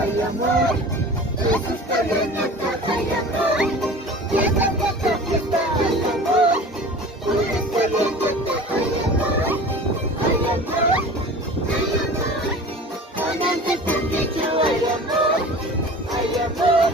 ay amor, es historia nuestra, ay amor, fiesta, fiesta, fiesta, ay amor, una historia nuestra, ay amor, ay amor, ay amor, con antes porque yo, ay amor, ay amor.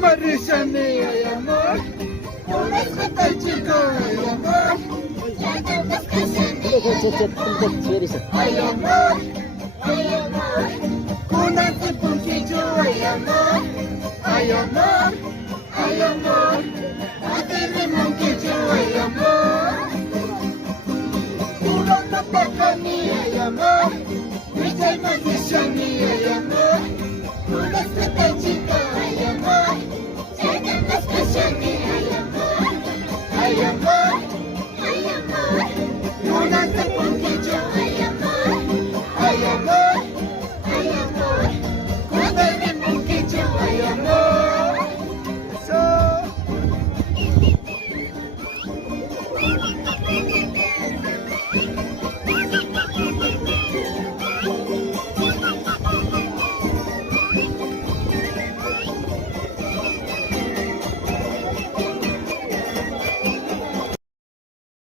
Marisa mía, ay amor, una escuta chico, ay amor, Ya tantas canciones, ay amor, ay amor, una tipuncillo, ay amor, ay amor, ay amor, a ti remonquillo, ay amor, una tapaca mía, ay amor, Marisa Marisa mía, ay amor, una escuta chico, ay amor, ya tantas canciones, ay amor, ay amor.